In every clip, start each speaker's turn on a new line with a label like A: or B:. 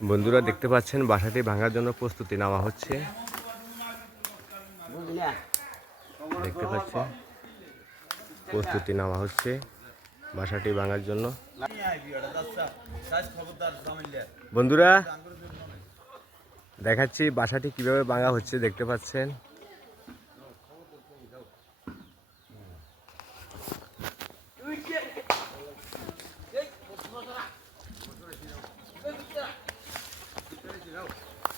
A: বন্ধুরা দেখতে পাচ্ছেন, বাসাটি ভাঙার জন্য প্রস্তুতি নেওয়া হচ্ছে। দেখতে পাচ্ছেন, প্রস্তুতি নেওয়া হচ্ছে বাসাটি ভাঙার জন্য। বন্ধুরা, দেখাচ্ছি বাসাটি কীভাবে ভাঙা হচ্ছে, দেখতে পাচ্ছেন।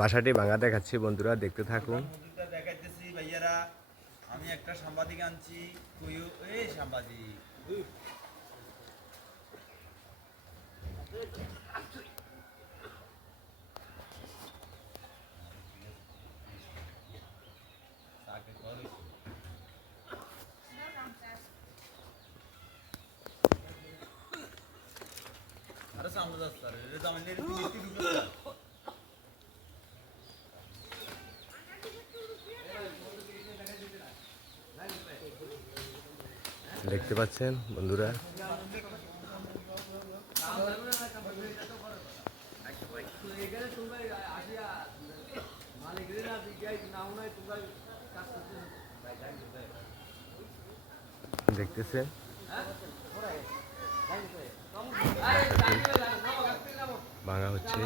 A: বাসাটি ভাঙা দেখাচ্ছি, বন্ধুরা, দেখতে থাকুন।
B: দেখাইতেছি, ভাইয়ারা, আমি একটা সাংবাদিক আনছি সাংবাদিক। আরে সামনে যাচ্ছে আরে এটা তো
A: দেখতে পাচ্ছেন বন্ধুরা। দেখতেছেন? ভাঙা হচ্ছে।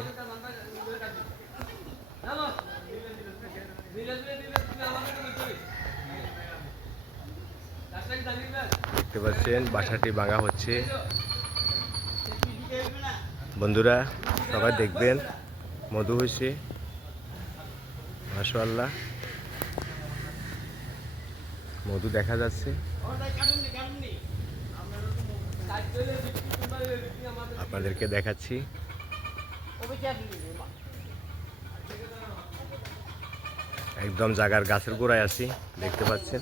A: দেখতে পাচ্ছেন, বাসাটি ভাঙা হচ্ছে। বন্ধুরা, সবাই দেখবেন, মধু হয়েছে। মাশাল্লাহ মধু দেখা যাচ্ছে। আপনাদেরকে দেখাচ্ছি। একদম জাগার গাছের গোড়ায় আছি, দেখতে পাচ্ছেন।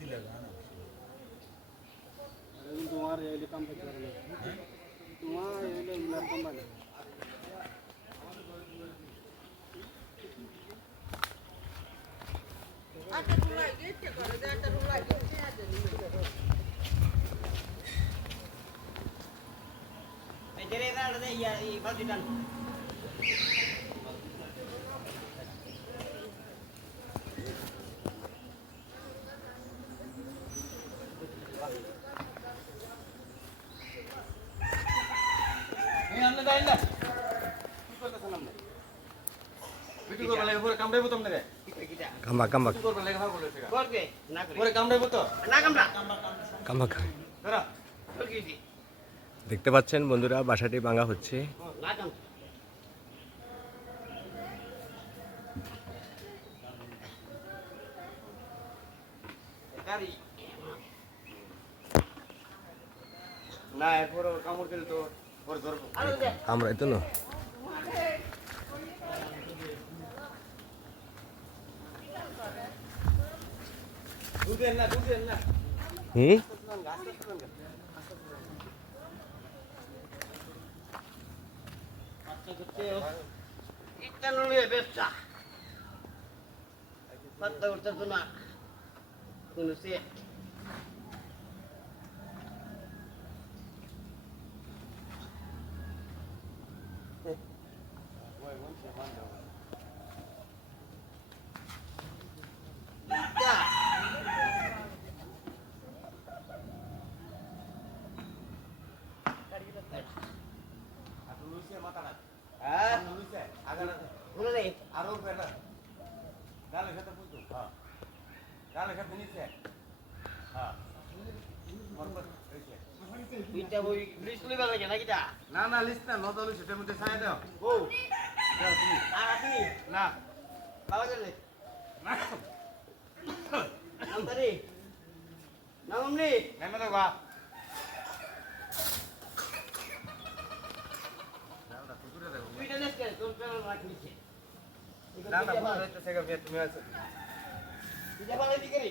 B: দিলে গান
C: তোমার এগুলো কাম করতে পারে না তোমার এগুলো ইলার কাম পারে
B: এই আমনে দাইন না কি করতেছেন আমনে ভিডিও করবা লাগে পরে কামড়াইবো তো আমনে
A: কাম্বা কাম্বা
B: কি করবা লাগে ভালো বলে সেটা
D: করবে না করি
B: পরে কামড়াইবো
A: কাম্বা
B: দাঁড়া
D: ঠকিয়ে দি
A: দেখতে পাচ্ছেন বন্ধুরা বাসাটি ভাঙা হচ্ছে।
D: না কামড়া গাড়ি
B: না এরপর ওর কামড় দিলে তো পরে ধরবো
D: আরও দে
A: কামড়াই তো না
B: দুধেন না দুধেন না
A: হুম
D: ইটটা নলিয়ে ব্যবসা পাত্তা করতে তো না কোনো সে হ্যাঁ বলে রে
B: আরও বেলা গালে খেতে বুঝতো হ্যাঁ গালে খেতে নিচে হ্যাঁ বরবাদ
D: বই লিস্ট লইবা লাগে নাকি তা
B: না না লিস্ট না নদল সেটার মধ্যে ছায়া দাও
D: ও।
B: দাও তুমি।
D: আর আসেনি
B: না।
D: বাবা গেলে
B: না
D: নাম তারি নাম
B: দাও বা
D: তোর পেন রাখিছে
B: না না তুমি আছে।
D: দিকে রে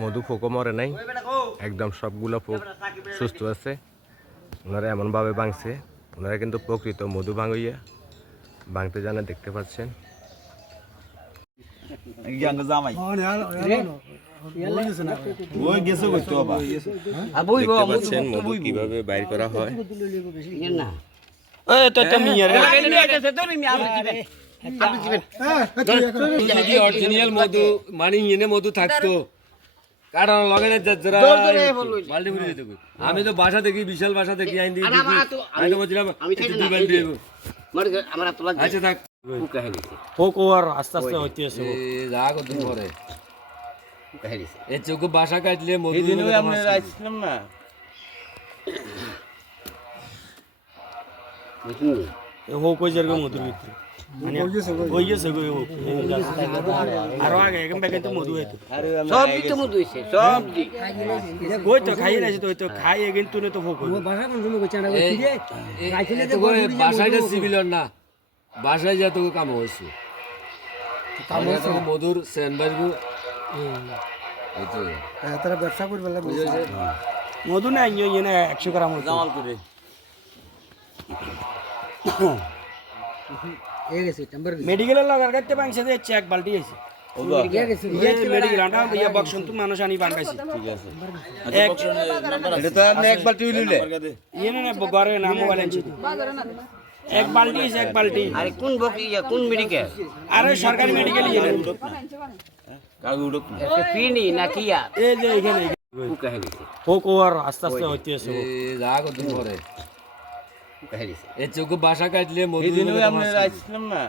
A: মধু পোকো মরে নাই একদম সবগুলো পোক সুস্থ আছে ওনারা এমনভাবে ভাঙছে ওনারা কিন্তু প্রকৃত মধু ভাঙইয়া ভাঙতে জানে দেখতে পাচ্ছেন দেখতে পাচ্ছেন মধু কীভাবে বাইর করা হয়
E: অরিজিনাল মধু মানে এনে মধু থাকতো লগে না যারা ভরে দিতে আমি তো বাসা দেখি বিশাল বাসা দেখি আইন দিই
D: আরে আমার হাত-
E: আমি তো বলছিলাম
D: আমি
E: একটু দুই
D: না,
E: বাল্টি
D: এই যে।
E: দেবো।
D: আমার আমার তো লাগবে
E: আচ্ছা থাক।
C: হোক আস্তে আস্তে হইতে আছে
E: চোখে বাসা কাটলে মধু
B: এই আমরা আসছিলাম না।
C: হোক ওই যেরকম মধুর ভিতরে। মানে হয়ে আরও আগে ব্যাগে তো মধু হইতো।
D: সব সব
C: তো খাই রাখছি তো তো খাই কিন্তু তো ভোগ হইল।
E: এই- এই- এত করে বাসাটা সিভিল না বাসায় যা তোকে কাম হয়েছে আমি এত মধুর সেন বাজবো এই তো। বুঝেছে?
C: মধু না ইয়ে ইয়ে না গ্রাম হইতো। মেডিকেলের লাগার কাটতে বাংছে দিয়ে চেক বালটি আছে মেডিকেল মানুষ আনি বাঙ্গাইছে এক
B: এটা এক বালতি উলিলে
C: ইয়ে না ঘরে না মোবাইল আনছি। এক বালটি আছে এক বালটি
D: আরে কোন বক কোন মেডিকেল
C: আরে সরকারি মেডিকেল ইয়ে না।
D: একটা ফিনি না কি
C: এই যে এখানে
D: কুকা হেলিছে
C: আর আস্তে আস্তে
E: পরে
D: হেলিছে
E: চোখে বাসা কাটলে মধু
B: আমরা
E: মাছ-
B: আসছিলাম না।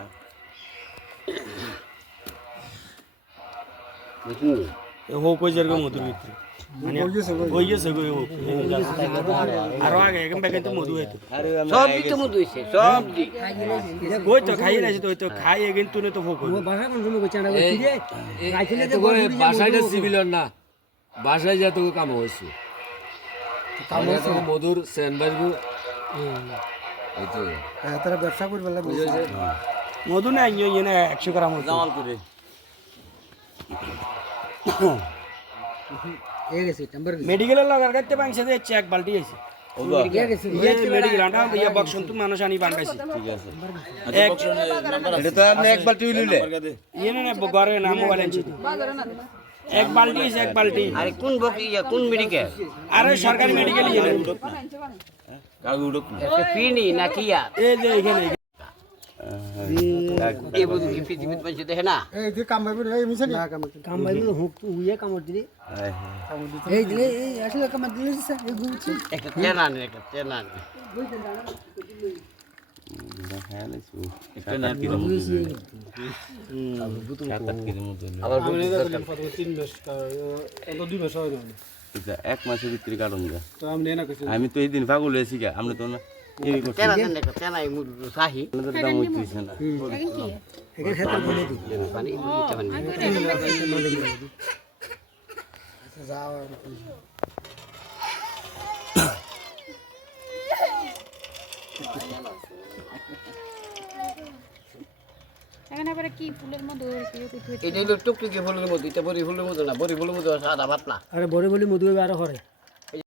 C: হোক ওই যেরকম মধুর ভিতরে। গেছে গো হোক আরও আগে এখন ব্যাগে তো মধু হইতো।
D: সব দিতে মু দুইছে সব দি
C: ওই তো খাই তো তো তো
E: সিভিল না। বাসায় যা তোকে কাম হয়েছে এত মধুর সেন বাজবো। এই তো বুঝেছে?
C: মধু না ইয়ে ইয়ে না একশো গ্রাম মেডিকেলের লাগার কাটতে বাংছে দিয়ে চেক বালটি আছে। মেডিকেল ইয়া বাঙ্গাইছে এক ইয়ে বালটি আছে। এক বালটি
D: আরে কোন বক ইয়া কোন মেডিকেল
C: আরে সরকারি মেডিকেল ইয়ে
D: একটা ফিনি না কি আর
C: এই যে এখানে
D: এই বুঝি কি পৃথিবীতে পাইছে দেখে না একটা চেনা নেই একটা চেনা নেই
E: আবার বলি
B: এক মাসের ভিতরে কাটুন গা আমি তো এই দিন পাগল হয়েছি গা আমরা তো না এই করছি
D: চেনা দেন একটা চেনা এই মুরু সাহি
B: আপনাদের দাম হইতেছে না।
D: পানি বুঝতে পারি
F: এখানে আবার কি ফুলের মধু
D: এটা হলো টুকটুকি ফুলের মধু এটা বড়ি ফুলের মধু না বড়ি ফুলের মধু সাদা পাতলা
G: আরে বড়ি বলি মধু আরও করে